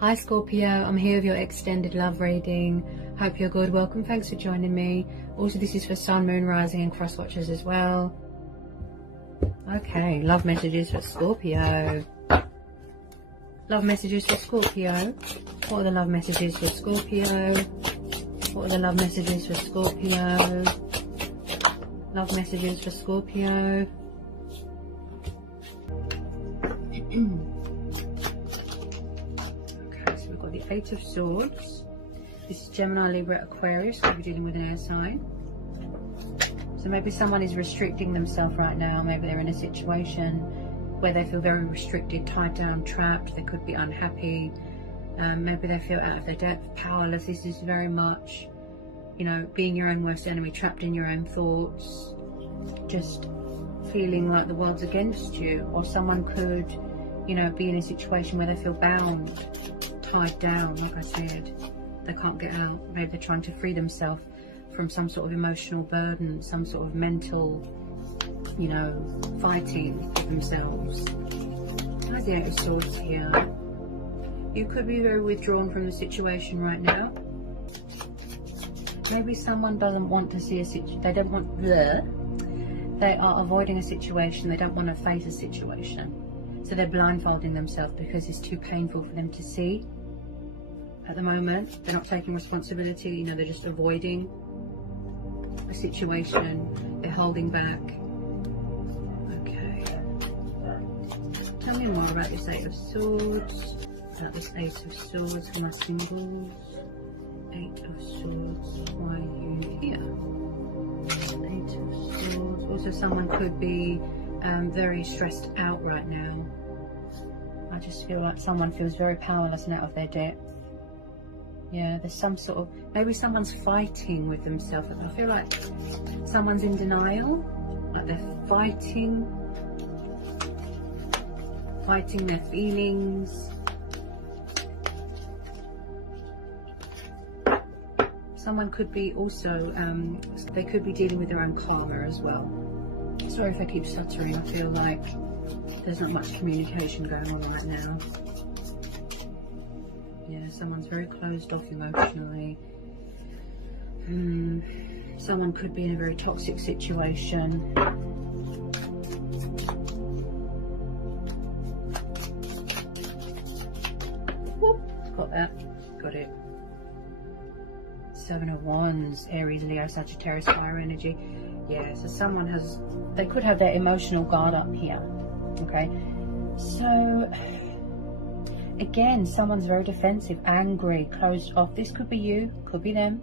Hi Scorpio, I'm here with your extended love reading. Hope you're good. Welcome, thanks for joining me. Also, this is for Sun, Moon, Rising and Cross Watchers as well. Okay, love messages for Scorpio. Love messages for Scorpio. What are the love messages for Scorpio? What are the love messages for Scorpio? Love messages for Scorpio. The Eight of Swords. This is Gemini, Libra, Aquarius. We'll be dealing with an air sign. So maybe someone is restricting themselves right now. Maybe they're in a situation where they feel very restricted, tied down, trapped. They could be unhappy. Maybe they feel out of their depth, powerless. This is very much, you know, being your own worst enemy, trapped in your own thoughts, just feeling like the world's against you. Or someone could, you know, be in a situation where they feel bound, tied down, like I said. They can't get out. Maybe they're trying to free themselves from some sort of emotional burden, some sort of mental, you know, fighting with themselves. How's the Eight of Swords here? You could be very withdrawn from the situation right now. Maybe someone doesn't want to see a situation. They don't want they are avoiding a situation. They don't want to face a situation. So they're blindfolding themselves because it's too painful for them to see. At the moment, they're not taking responsibility, you know, they're just avoiding a situation, they're holding back. Okay. Tell me more about this Eight of Swords, about this Ace of Swords for my singles. Eight of Swords, why are you here? Eight of Swords. Also, someone could be very stressed out right now. I just feel like someone feels very powerless and out of their depth. Yeah, there's some sort of, maybe someone's fighting with themselves. I feel like someone's in denial, like they're fighting their feelings. Someone could be also, they could be dealing with their own karma as well. Sorry if I keep stuttering, I feel like there's not much communication going on right now. Yeah, someone's very closed off emotionally. Someone could be in a very toxic situation. Whoop, got that, got it. Seven of Wands, Aries, Leo, Sagittarius, fire energy. Yeah, so someone has, they could have their emotional guard up here. Okay, so again, someone's very defensive, angry, closed off. This could be you, could be them,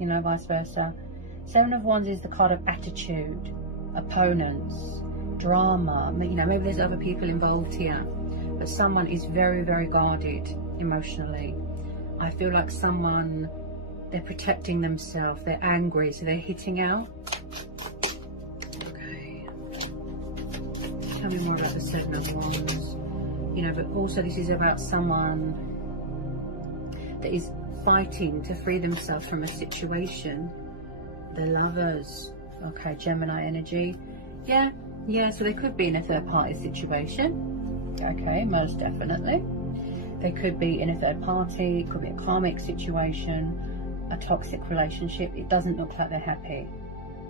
you know, vice versa. Seven of Wands is the card of attitude, opponents, drama. You know, maybe there's other people involved here, but someone is very, very guarded emotionally. I feel like someone, they're protecting themselves, they're angry, so they're hitting out. Okay. Tell me more about the Seven of Wands. You know, but also this is about someone that is fighting to free themselves from a situation. The Lovers. Okay, Gemini energy. Yeah, so they could be in a third party situation. Okay, most definitely. They could be in a third party, it could be a karmic situation, a toxic relationship. It doesn't look like they're happy.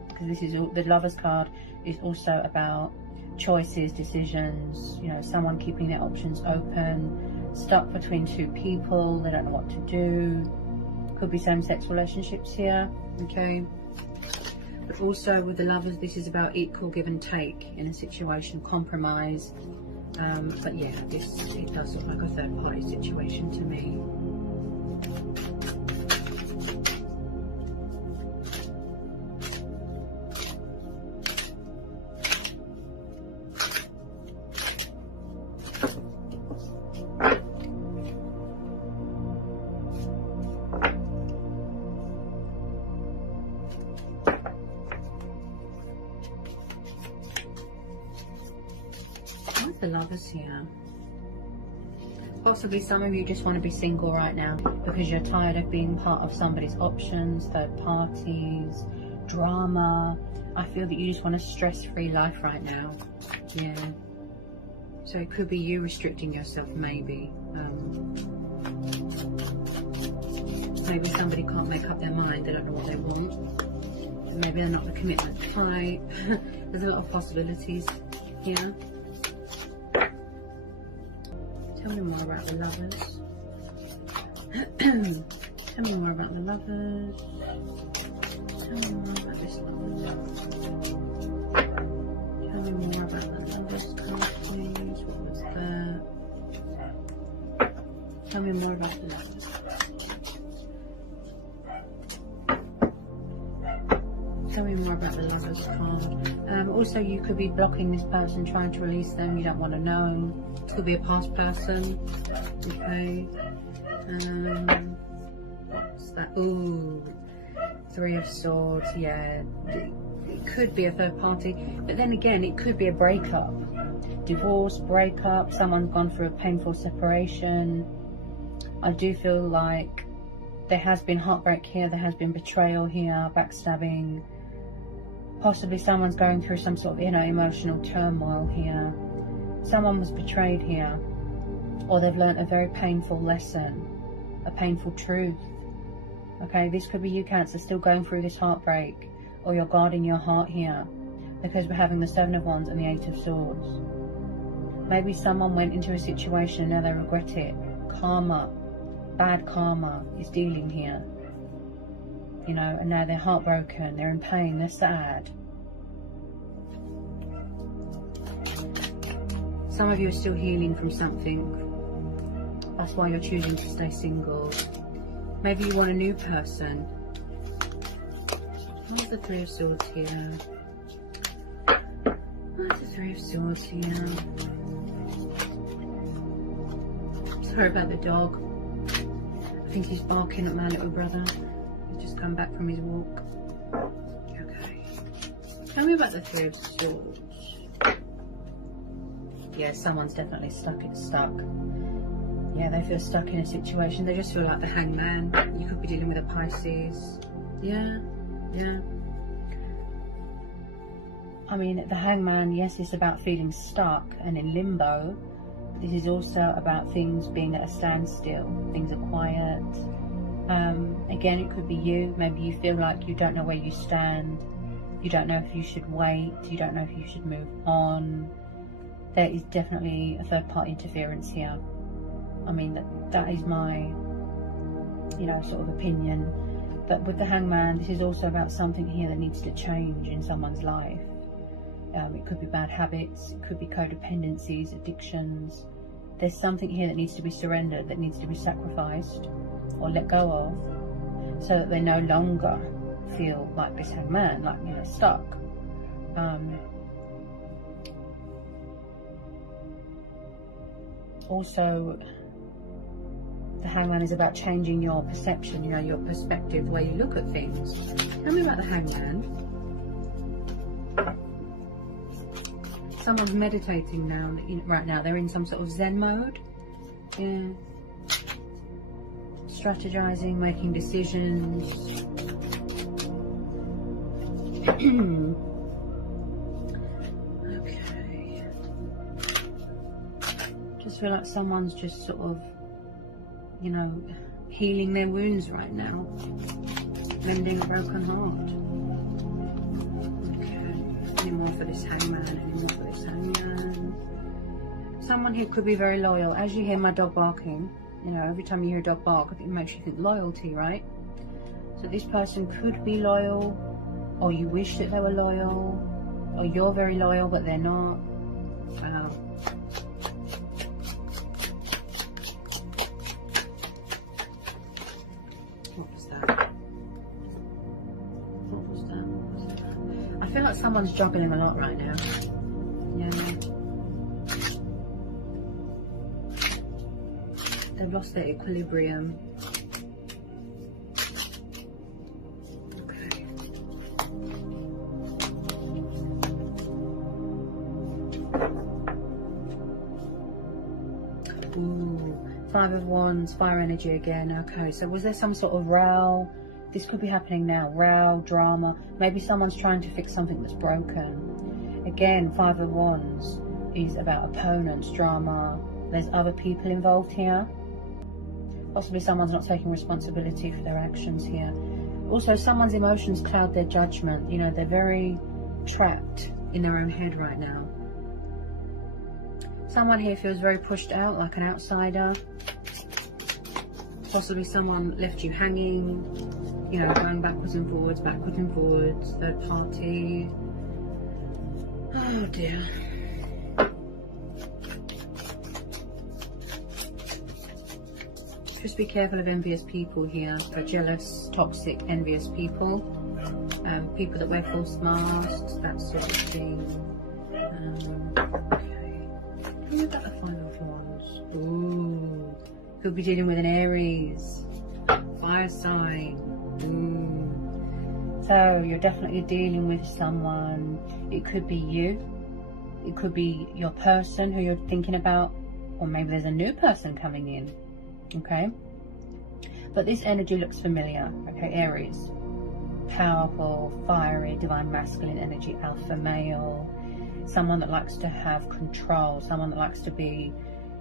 Because this is all, the Lovers card is also about choices, decisions, you know, someone keeping their options open, stuck between two people, they don't know what to do. Could be same-sex relationships here, okay? But also with the Lovers, this is about equal give and take in a situation, compromise. But yeah, it does look like a third-party situation to me. The Lovers here. Possibly some of you just want to be single right now because you're tired of being part of somebody's options, third parties, drama. I feel that you just want a stress-free life right now. Yeah. So it could be you restricting yourself, maybe. maybe somebody can't make up their mind, they don't know what they want. Maybe they're not the commitment type. There's a lot of possibilities here. Tell me more about the lovers. Tell me more about the lovers. Tell me more about this lover. Tell me more about the lovers card, please. What was that? Tell me more about the lovers. Tell me more about the lovers card. Also, you could be blocking this person, trying to release them. You don't want to know. It could be a past person. Okay. What's that? Ooh, Three of Swords. Yeah, it could be a third party, but then again, it could be a breakup, divorce, breakup. Someone's gone through a painful separation. I do feel like there has been heartbreak here. There has been betrayal here, backstabbing. Possibly someone's going through some sort of inner emotional turmoil here. Someone was betrayed here, or they've learned a very painful lesson, a painful truth. Okay, this could be you, Cancer, still going through this heartbreak, or you're guarding your heart here, because we're having the Seven of Wands and the Eight of Swords. Maybe someone went into a situation and now they regret it. Karma, bad karma is dealing here. You know, and now they're heartbroken, they're in pain, they're sad. Some of you are still healing from something. That's why you're choosing to stay single. Maybe you want a new person. What's the Three of Swords here? What's the Three of Swords here? Sorry about the dog. I think he's barking at my little brother. He's just come back from his walk. Okay. Tell me about the Three of Swords. Yeah, someone's definitely stuck. Yeah, they feel stuck in a situation. They just feel like the Hangman. You could be dealing with a Pisces. Yeah. I mean, the Hangman, yes, it's about feeling stuck and in limbo. This is also about things being at a standstill. Things are quiet. Again, it could be you. Maybe you feel like you don't know where you stand. You don't know if you should wait. You don't know if you should move on. There is definitely a third-party interference here. I mean, that is my, you know, sort of opinion. But with the Hangman, this is also about something here that needs to change in someone's life. It could be bad habits, it could be codependencies, addictions. There's something here that needs to be surrendered, that needs to be sacrificed or let go of, so that they no longer feel like this Hangman, like, you know, stuck. Also, the Hangman is about changing your perception, you know, your perspective, the way you look at things. Tell me about the Hangman. Someone's meditating now, right now. They're in some sort of Zen mode. Yeah. Strategizing, making decisions. Okay. Just feel like someone's just sort of, you know, healing their wounds right now. Mending a broken heart. Any more for this Hangman? Any more for this Hangman? Someone who could be very loyal. As you hear my dog barking, you know, every time you hear a dog bark, it makes you think loyalty, right? So this person could be loyal, or you wish that they were loyal, or you're very loyal but they're not. What was that? I feel like someone's juggling a lot right now. Yeah. They've lost their equilibrium. Okay. Ooh, Five of Wands, fire energy again. Okay, so was there some sort of row? This could be happening now. Row, drama. Maybe someone's trying to fix something that's broken. Again, Five of Wands is about opponents, drama. There's other people involved here. Possibly someone's not taking responsibility for their actions here. Also, someone's emotions cloud their judgment. You know, they're very trapped in their own head right now. Someone here feels very pushed out, like an outsider. Possibly someone left you hanging, you know, going backwards and forwards, third party. Oh dear. Just be careful of envious people here. Jealous, toxic, envious people. People that wear false masks, that sort of thing. Okay. Tell me about the Five of Wands. Ooh. Could be dealing with an Aries. Fire sign. Ooh. So you're definitely dealing with someone. It could be you. It could be your person who you're thinking about. Or maybe there's a new person coming in. Okay, but this energy looks familiar. Okay, Aries, powerful, fiery, divine masculine energy, alpha male, someone that likes to have control, someone that likes to be,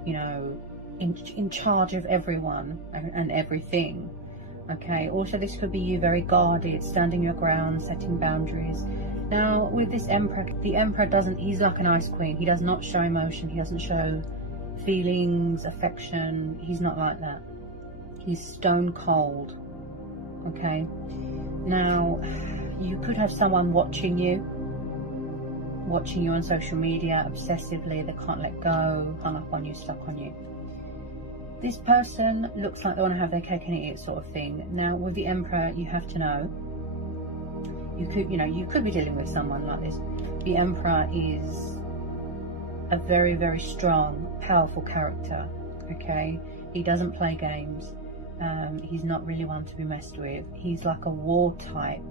you know, in charge of everyone and everything. Okay, also this could be you, very guarded, standing your ground, setting boundaries. Now with this Emperor, the Emperor he's like an ice queen. He does not show emotion, he doesn't show feelings, affection. He's not like that. He's stone cold. Okay, now you could have someone watching you on social media obsessively. They can't let go, hung up on you, stuck on you. This person looks like they want to have their cake and eat it, sort of thing. Now with the Emperor, you have to know, you could be dealing with someone like this. The Emperor is a very, very strong, powerful character. Okay, he doesn't play games. He's not really one to be messed with. He's like a war type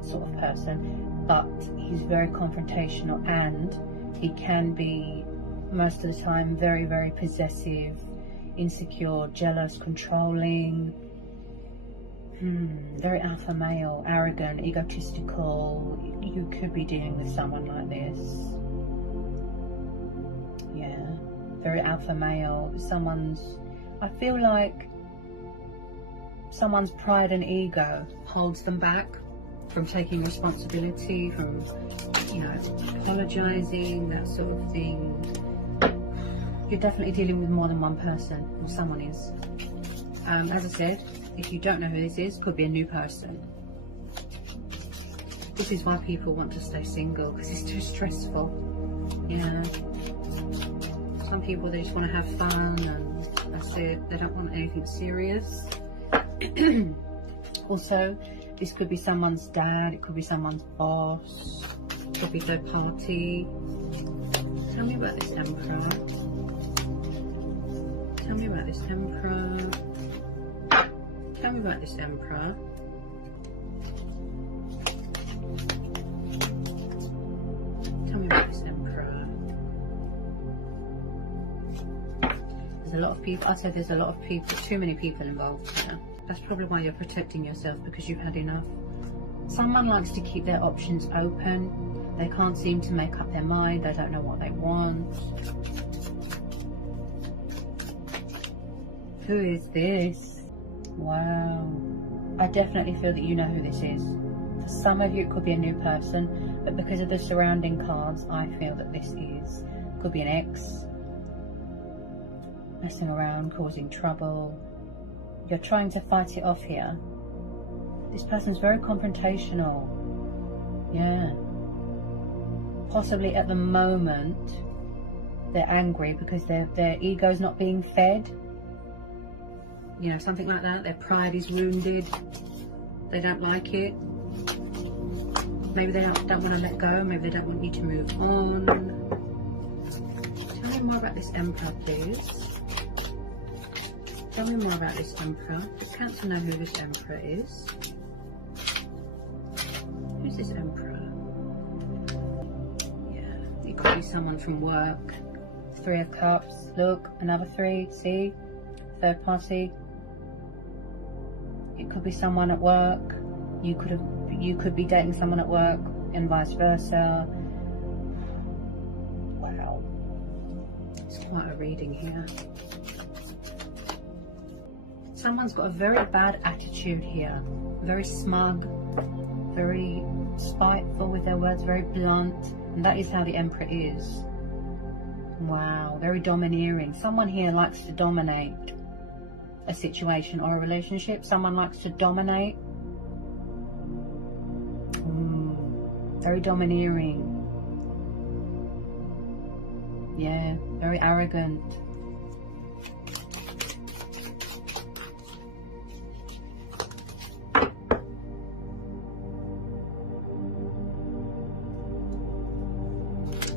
sort of person, but he's very confrontational, and he can be most of the time very, very possessive, insecure, jealous, controlling, very alpha male, arrogant, egotistical. You could be dealing with someone like this. Yeah, very alpha male. I feel like someone's pride and ego holds them back from taking responsibility, from, you know, apologizing, that sort of thing. You're definitely dealing with more than one person, or someone is. As I said, if you don't know who this is, could be a new person. This is why people want to stay single, because it's too stressful. Yeah. Some people, they just want to have fun, and that's it. They don't want anything serious. Also, this could be someone's dad, it could be someone's boss, it could be third party. Tell me about this Emperor. Tell me about this Emperor. Tell me about this Emperor. Tell me about this Emperor. There's a lot of people. I said there's a lot of people, too many people involved here. That's probably why you're protecting yourself, because you've had enough. Someone likes to keep their options open. They can't seem to make up their mind. They don't know what they want. Who is this? Wow. I definitely feel that you know who this is. For some of you, it could be a new person, but because of the surrounding cards, I feel that this could be an ex. Messing around, causing trouble. You're trying to fight it off here. This person's very confrontational. Yeah. Possibly at the moment, they're angry because their ego's not being fed. You know, something like that. Their pride is wounded. They don't like it. Maybe they don't want to let go. Maybe they don't want you to move on. Tell me more about this Emperor, please. Tell me more about this Emperor. Just Cancer know who this Emperor is. Who's this Emperor? Yeah, it could be someone from work. Three of Cups. Look, another three. See? Third party. It could be someone at work. You could be dating someone at work, and vice versa. Wow. It's quite a reading here. Someone's got a very bad attitude here. Very smug, very spiteful with their words, very blunt. And that is how the Emperor is. Wow, very domineering. Someone here likes to dominate a situation or a relationship. Someone likes to dominate. Very domineering. Yeah, very arrogant.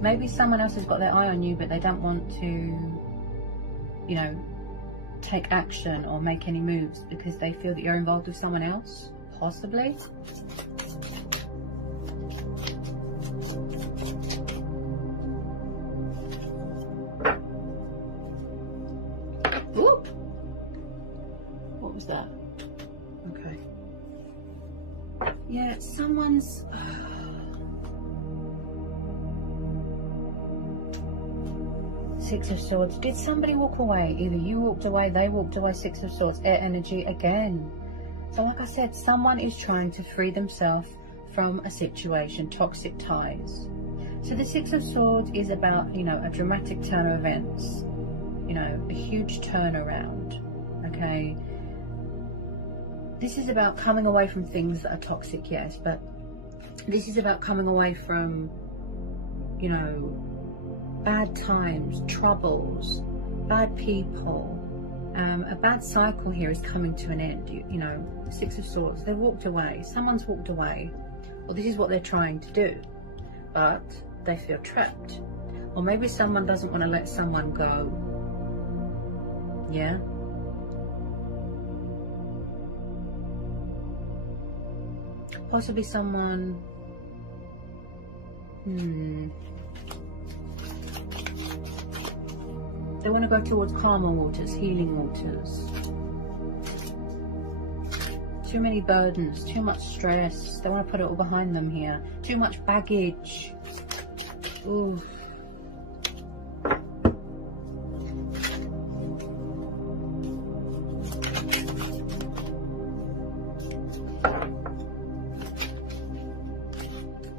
Maybe someone else has got their eye on you, but they don't want to, you know, take action or make any moves because they feel that you're involved with someone else, possibly. Oop! What was that? Okay. Yeah, someone's... Six of Swords. Did somebody walk away? Either you walked away, they walked away. Six of Swords. Air energy again. So like I said, someone is trying to free themselves from a situation, toxic ties. So the Six of Swords is about, you know, a dramatic turn of events. You know, a huge turnaround. Okay. This is about coming away from things that are toxic, yes, but this is about coming away from, you know, bad times, troubles, bad people. A bad cycle here is coming to an end. You know, Six of Swords, they've walked away. Someone's walked away. Well, this is what they're trying to do, but they feel trapped. Or maybe someone doesn't want to let someone go. Yeah. Possibly someone... They want to go towards calmer waters, healing waters. Too many burdens, too much stress. They want to put it all behind them here. Too much baggage. Ooh.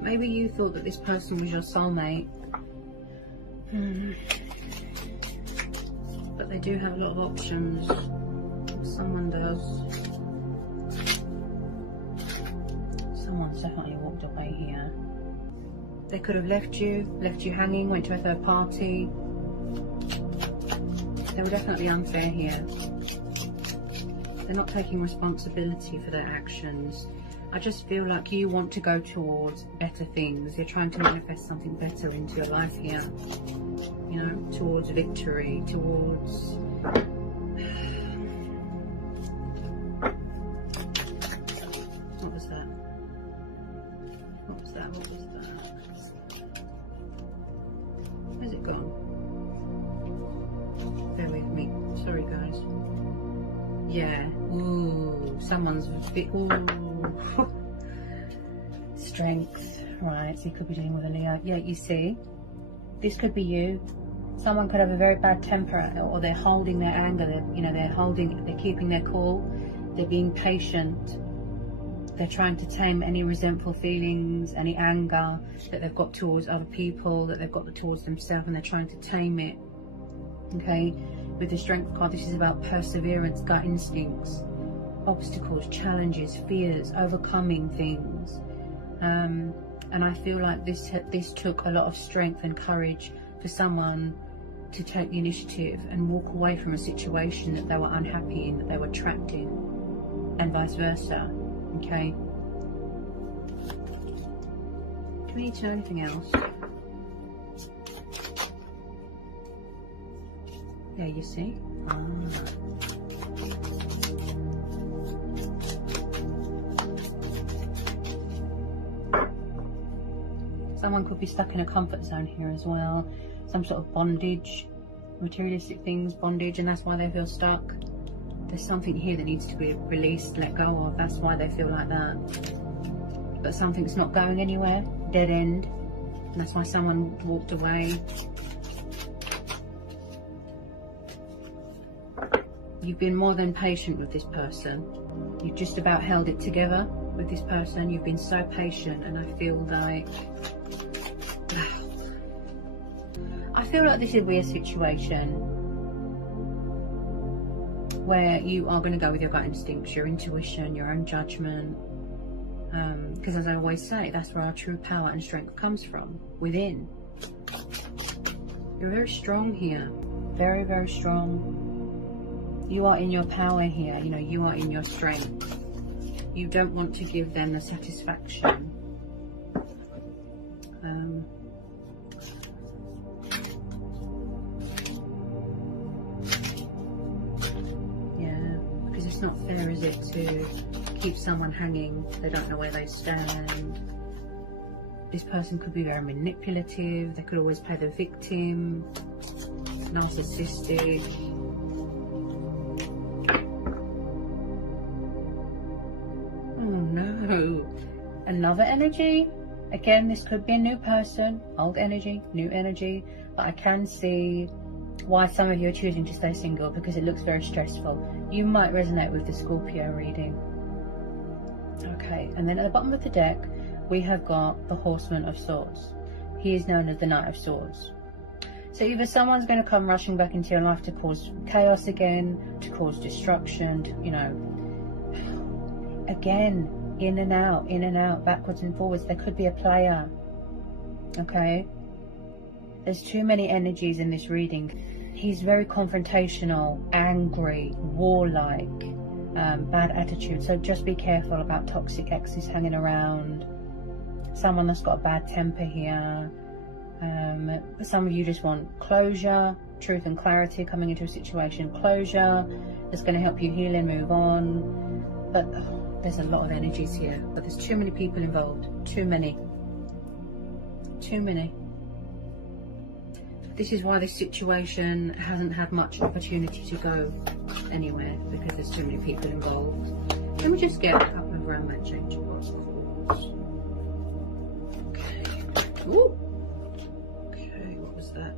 Maybe you thought that this person was your soulmate. But they do have a lot of options. Someone does. Someone's definitely walked away here. They could have left you hanging, went to a third party. They were definitely unfair here. They're not taking responsibility for their actions. I just feel like you want to go towards better things. You're trying to manifest something better into your life here. You know, towards victory, towards... What was that? What was that? What was that? Where's it gone? Bear with me. Sorry, guys. Yeah. Ooh, someone's... Ooh. Strength. Right, so you could be dealing with a Leo. Yeah, you see? This could be you. Someone could have a very bad temper, or they're holding their anger. They're keeping their cool. They're being patient. They're trying to tame any resentful feelings, any anger that they've got towards other people, that they've got towards themselves, and they're trying to tame it. Okay, with the Strength card, this is about perseverance, gut instincts, obstacles, challenges, fears, overcoming things. And I feel like this took a lot of strength and courage for someone to take the initiative and walk away from a situation that they were unhappy in, that they were trapped in, and vice versa. Okay. Do we need to know anything else? Yeah, you see? Someone could be stuck in a comfort zone here as well. Some sort of bondage, materialistic things, bondage, and that's why they feel stuck. There's something here that needs to be released, let go of. That's why they feel like that. But something's not going anywhere, dead end. And that's why someone walked away. You've been more than patient with this person. You've just about held it together with this person. You've been so patient, and I feel like this would be a situation where you are going to go with your gut instincts, your intuition, your own judgment. Because as I always say, that's where our true power and strength comes from, within. You're very strong here. Very, very strong. You are in your power here. You know, you are in your strength. You don't want to give them the satisfaction. Yeah, because it's not fair, is it, to keep someone hanging? They don't know where they stand. This person could be very manipulative. They could always play the victim, narcissistic. Oh no, another energy. Again, this could be a new person, old energy, new energy, but I can see why some of you are choosing to stay single, because it looks very stressful. You might resonate with the Scorpio reading. Okay, and then at the bottom of the deck, we have got the Horseman of Swords. He is known as the Knight of Swords. So either someone's going to come rushing back into your life to cause chaos again, to cause destruction, to, you know, again, in and out, backwards and forwards. There could be a player. Okay? There's too many energies in this reading. He's very confrontational, angry, warlike, bad attitude. So just be careful about toxic exes hanging around. Someone that's got a bad temper here. Some of you just want closure, truth and clarity coming into a situation. Closure that's going to help you heal and move on. But there's a lot of energies here. But there's too many people involved. Too many. Too many. This is why this situation hasn't had much opportunity to go anywhere, because there's too many people involved. Let me just get a couple of romance changeables, of course. Okay. Ooh. Okay, what was that?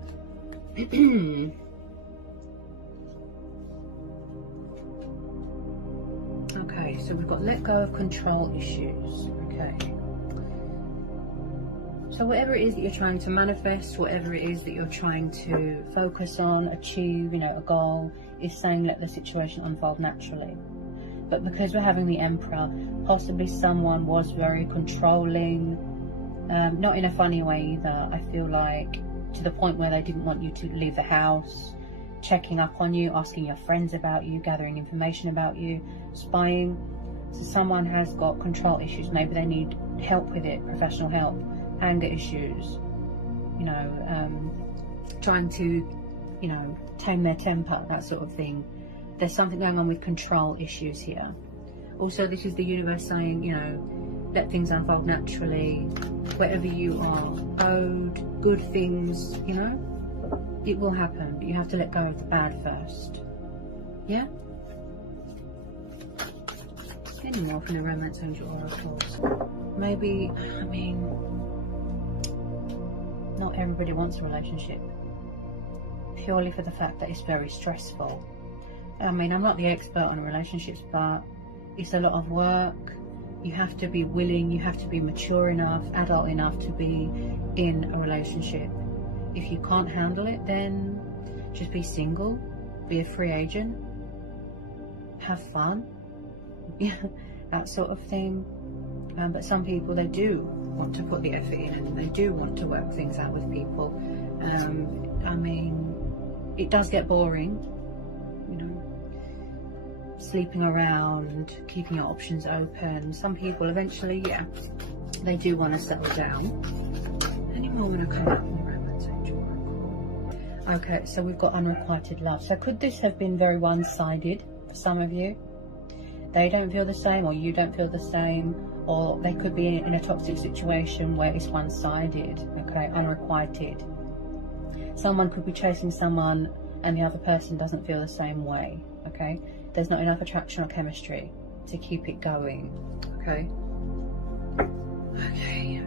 Okay, so we've got let go of control issues. Okay. So whatever it is that you're trying to manifest, whatever it is that you're trying to focus on, achieve, you know, a goal, is saying let the situation unfold naturally. But because we're having the Emperor, possibly someone was very controlling, not in a funny way either. I feel like to the point where they didn't want you to leave the house, checking up on you, asking your friends about you, gathering information about you, spying. So someone has got control issues. Maybe they need help with it, professional help. Anger issues, you know, trying to, you know, tame their temper, that sort of thing. There's something going on with control issues here. Also, this is the universe saying, you know, let things unfold naturally. Wherever you are owed good things, you know, it will happen, but you have to let go of the bad first. Yeah? Any more from the Romance Angel Oracles? Maybe, I mean, not everybody wants a relationship, purely for the fact that it's very stressful. I mean, I'm not the expert on relationships, but it's a lot of work. You have to be willing, you have to be mature enough, adult enough to be in a relationship. If you can't handle it, then just be single, be a free agent, have fun, yeah, that sort of thing. But some people, they do want to put the effort in, and they do want to work things out with people. I mean, it does get boring, you know, sleeping around, keeping your options open. Some people eventually, yeah, they do want to settle down. Any more when I come back from the Romance Angel? Okay, so we've got unrequited love. So could this have been very one-sided for some of you? They don't feel the same, or you don't feel the same. Or they could be in a toxic situation where it's one-sided, okay, unrequited. Someone could be chasing someone and the other person doesn't feel the same way, okay? There's not enough attraction or chemistry to keep it going, okay? Okay,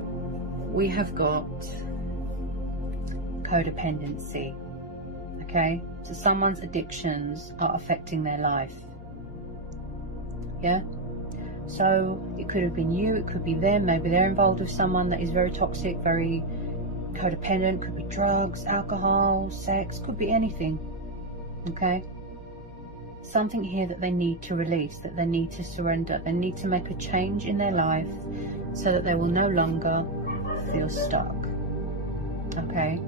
we have got codependency, okay? So someone's addictions are affecting their life. Yeah? So it could have been you, it could be them. Maybe they're involved with someone that is very toxic, very codependent. Could be drugs, alcohol, sex, could be anything. Okay? Something here that they need to release, that they need to surrender. They need to make a change in their life so that they will no longer feel stuck. Okay?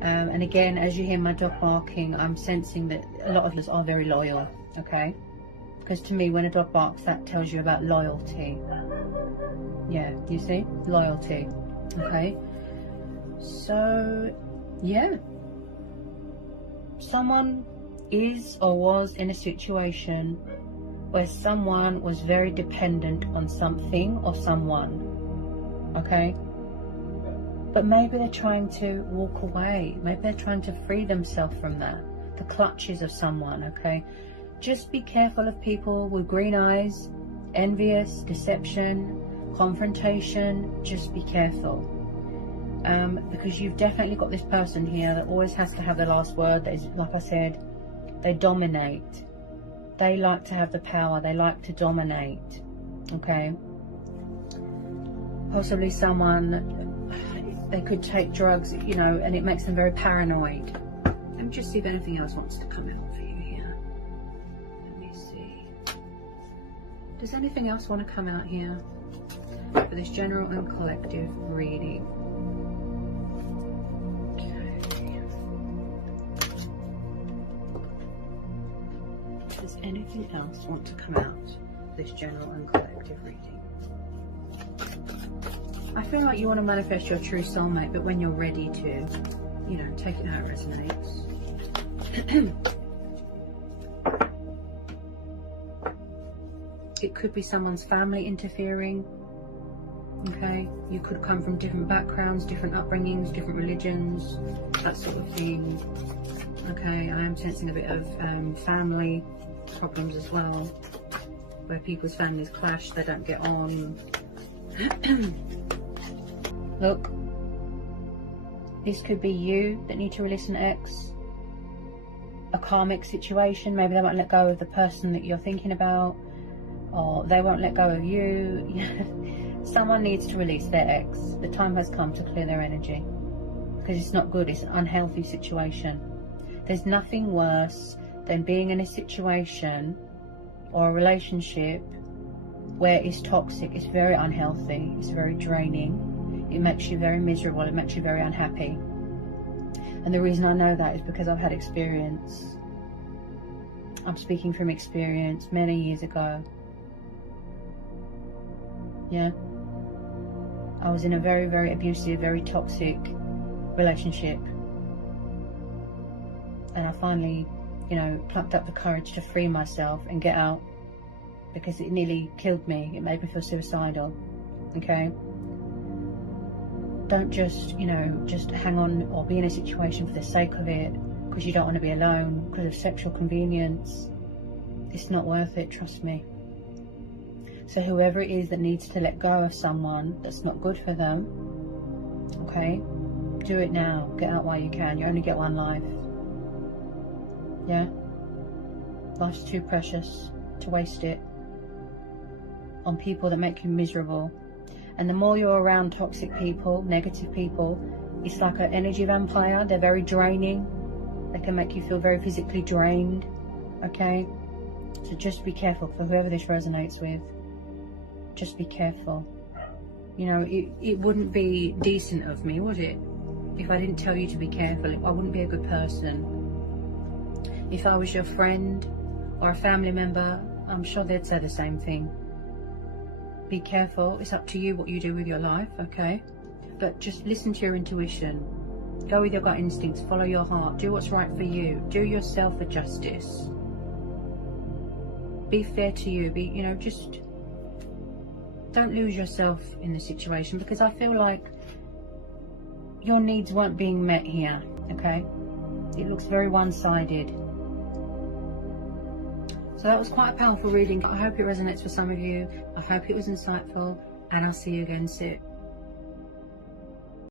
And again, as you hear my dog barking, I'm sensing that a lot of us are very loyal. Okay? Because to me, when a dog barks, that tells you about loyalty. Yeah, you see? Loyalty. Okay? So, yeah. Someone is or was in a situation where someone was very dependent on something or someone. Okay? But maybe they're trying to walk away. Maybe they're trying to free themselves from that. The clutches of someone, okay? Just be careful of people with green eyes, envious, deception, confrontation. Just be careful. Because you've definitely got this person here that always has to have the last word. That is, like I said, they dominate. They like to have the power. They like to dominate. Okay? Possibly someone, they could take drugs, you know, and it makes them very paranoid. Let me just see if anything else wants to come out for you here. Let me see. Does anything else want to come out here for this general and collective reading? Okay. Does anything else want to come out for this general and collective reading? I feel like you want to manifest your true soulmate, but when you're ready to, you know, take it how it resonates. It could be someone's family interfering. Okay, you could come from different backgrounds, different upbringings, different religions, that sort of thing. Okay, I am sensing a bit of family problems as well, where people's families clash, they don't get on. Look, this could be you that need to release an ex, a karmic situation. Maybe they won't let go of the person that you're thinking about, or they won't let go of you. Someone needs to release their ex. The time has come to clear their energy, because it's not good. It's an unhealthy situation. There's nothing worse than being in a situation or a relationship where it's toxic. It's very unhealthy. It's very draining. It makes you very miserable. It makes you very unhappy. And the reason I know that is because I've had experience. I'm speaking from experience many years ago. Yeah. I was in a very, very abusive, very toxic relationship. And I finally, you know, plucked up the courage to free myself and get out, because it nearly killed me. It made me feel suicidal. Okay? Don't just, you know, just hang on or be in a situation for the sake of it, because you don't want to be alone, because of sexual convenience. It's not worth it, trust me. So whoever it is that needs to let go of someone that's not good for them, okay, do it now. Get out while you can. You only get one life. Yeah? Life's too precious to waste it on people that make you miserable. And the more you're around toxic people, negative people, it's like an energy vampire. They're very draining. They can make you feel very physically drained. Okay? So just be careful for whoever this resonates with. Just be careful. You know, it wouldn't be decent of me, would it? If I didn't tell you to be careful. I wouldn't be a good person. If I was your friend or a family member, I'm sure they'd say the same thing. Be careful. It's up to you what you do with your life, okay? But just listen to your intuition. Go with your gut instincts. Follow your heart. Do what's right for you. Do yourself a justice. Be fair to you. Be, you know, just don't lose yourself in the situation, because I feel like your needs weren't being met here, okay? It looks very one-sided. So that was quite a powerful reading. I hope it resonates for some of you. I hope it was insightful, and I'll see you again soon.